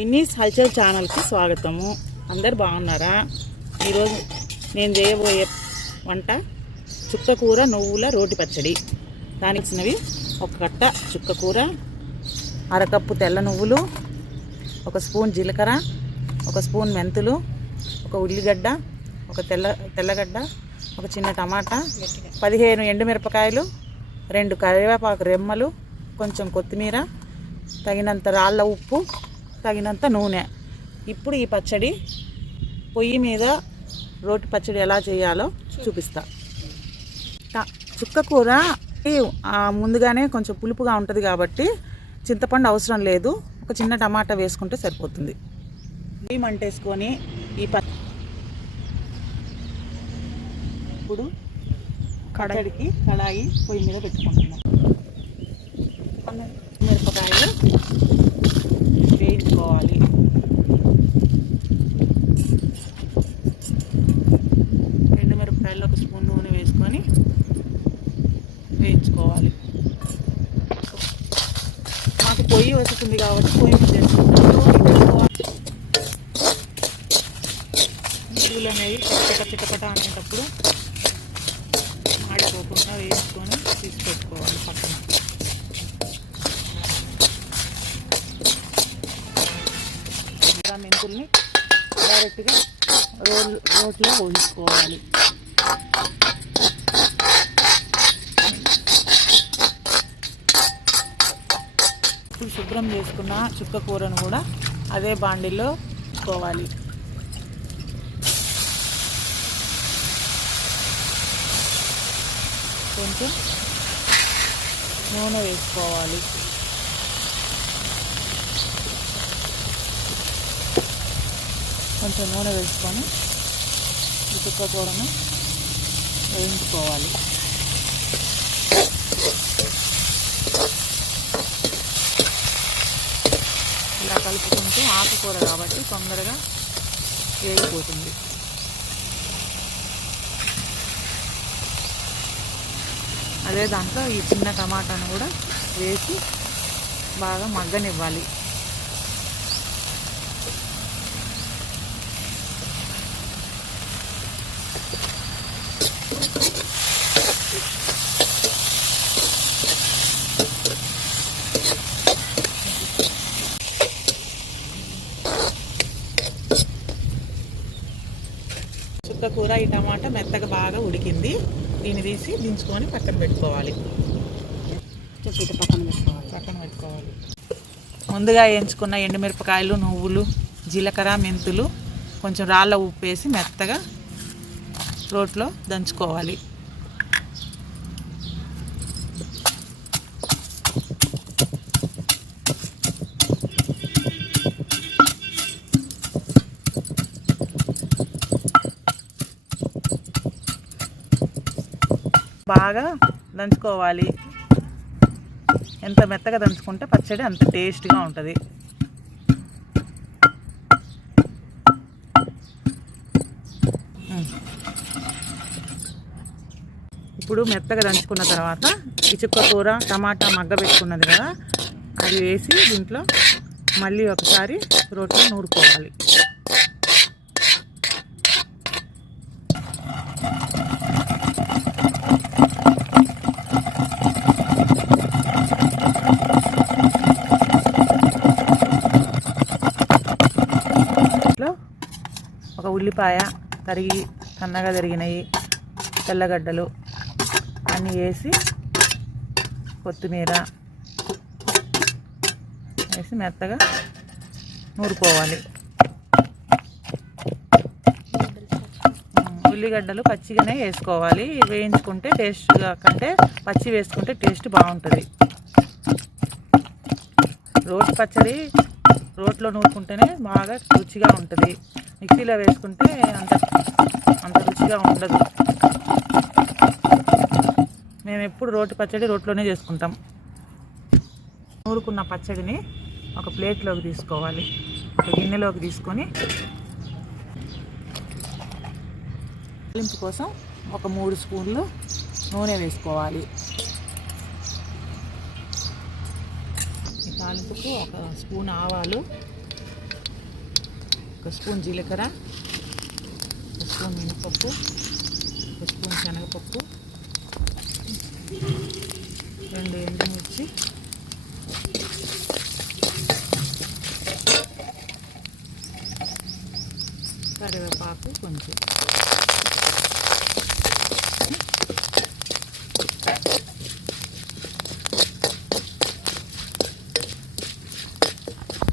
విన్నీస్ హల్చల్ ఛానల్కి స్వాగతము. అందరు బాగున్నారా? ఈరోజు నేను చేయబోయే వంట చుక్కకూర నువ్వుల రోటి పచ్చడి. దానికి చిన్నవి ఒక కట్ట చుక్కకూర అరకప్పు తెల్ల నువ్వులు ఒక స్పూన్ జీలకర్ర ఒక స్పూన్ మెంతులు ఒక ఉల్లిగడ్డ ఒక తెల్ల తెల్లగడ్డ ఒక చిన్న టమాటా పదిహేను ఎండుమిరపకాయలు రెండు కరివేపాకు రెమ్మలు కొంచెం కొత్తిమీర తగినంత రాళ్ళ ఉప్పు తగినంత నూనె. ఇప్పుడు ఈ పచ్చడి పొయ్యి మీద రోటి పచ్చడి ఎలా చేయాలో చూపిస్తా. చుక్క కూర ముందుగానే కొంచెం పులుపుగా ఉంటుంది కాబట్టి చింతపండు అవసరం లేదు. ఒక చిన్న టమాటా వేసుకుంటే సరిపోతుంది. బియ్యం అంటేసుకొని ఈ ప ఇప్పుడు కడాయికి కడాయి పొయ్యి మీద పెట్టుకుంటున్నాం మిరపకాయలు వేయించుకోవాలి రెండు మిరపకాయలు ఒక స్పూన్ నూనె వేసుకొని వేయించుకోవాలి మాకు పొయ్యి వస్తుంది కాబట్టి పొయ్యి మీద వేసుకుంటాం అనేవి చిటపట చిటపట అనేటప్పుడు మాడిపోకుండా వేసుకొని తీసి పెట్టుకోవాలి పక్కన మెంతుల్ని డైరెక్ట్గా రోడ్ రోట్లో పోసుకోవాలి. ఇప్పుడు శుభ్రం చేసుకున్న చుక్క కూరను కూడా అదే బాండిలో పోవాలి. కొంచెం నూనె వేసుకోవాలి. కొంచెం నూనె వేసుకొని ఈ చుక్క కూరను వేయించుకోవాలి. కలుపుకుంటూ ఆకుకూర కాబట్టి తొందరగా వేగిపోతుంది. అదే దాంట్లో ఈ చిన్న టమాటాను కూడా వేసి బాగా మగ్గనివ్వాలి. కూర ఈ టమాటా మెత్తగా బాగా ఉడికింది. దీన్ని తీసి దించుకొని పక్కన పెట్టుకోవాలి. పక్కన పెట్టుకోవాలి. పక్కన పెట్టుకోవాలి. ముందుగా వేయించుకున్న ఎండుమిరపకాయలు నువ్వులు జీలకర్ర మెంతులు కొంచెం రాళ్ళ ఉప్పు వేసి మెత్తగా రోట్లో దంచుకోవాలి. బాగా దంచుకోవాలి. ఎంత మెత్తగా దంచుకుంటే పచ్చడి అంత టేస్ట్గా ఉంటుంది. ఇప్పుడు మెత్తగా దంచుకున్న తర్వాత ఇచుక్క కూర టమాటా మగ్గ పెట్టుకున్నది కదా అది వేసి దీంట్లో మళ్ళీ ఒకసారి రోట్లో నూరుకోవాలి ఇట్లా ఒక ఉల్లిపాయ తరిగి సన్నగా తరిగినవి తెల్లగడ్డలు అన్నీ వేసి కొత్తిమీర వేసి మెత్తగా నూరుకోవాలి. ఉల్లిగడ్డలు పచ్చిగానే వేసుకోవాలి. వేయించుకుంటే టేస్ట్గా కంటే పచ్చి వేసుకుంటే టేస్ట్ బాగుంటుంది. రోటి పచ్చడి రోట్లో నూరుకుంటేనే బాగా రుచిగా ఉంటుంది. మిక్సీలో వేసుకుంటే అంత అంత రుచిగా ఉండదు. మేము ఎప్పుడు రోటి పచ్చడి రోట్లోనే చేసుకుంటాం. నూరుకున్న పచ్చడిని ఒక ప్లేట్లోకి తీసుకోవాలి. ఒక గిన్నెలోకి తీసుకొని తాలింపు కోసం ఒక మూడు స్పూన్లు నూనె వేసుకోవాలి. ఈ తాలింపుకు ఒక స్పూన్ ఆవాలు ఒక స్పూన్ జీలకర్ర ఒక స్పూన్ మినపప్పు ఒక స్పూన్ శనగపప్పు రెండు ఎండుమిర్చి కరివేపాకు కొంచెం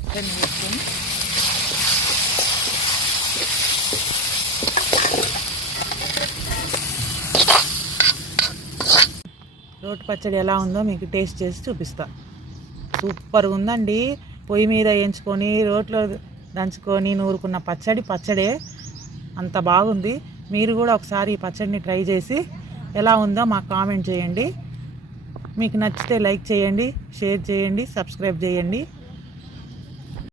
రెండు వేసుకొని రోటి పచ్చడి ఎలా ఉందో మీకు టేస్ట్ చేసి చూపిస్తా. సూపర్గా ఉందండి. పొయ్యి మీద వేయించుకొని రోట్లో దంచుకొని నూరుకున్న పచ్చడి పచ్చడే అంత బాగుంది. మీరు కూడా ఒకసారి ఈ పచ్చడిని ట్రై చేసి ఎలా ఉందో మాకు కామెంట్ చేయండి. మీకు నచ్చితే లైక్ చేయండి షేర్ చేయండి సబ్స్క్రైబ్ చేయండి.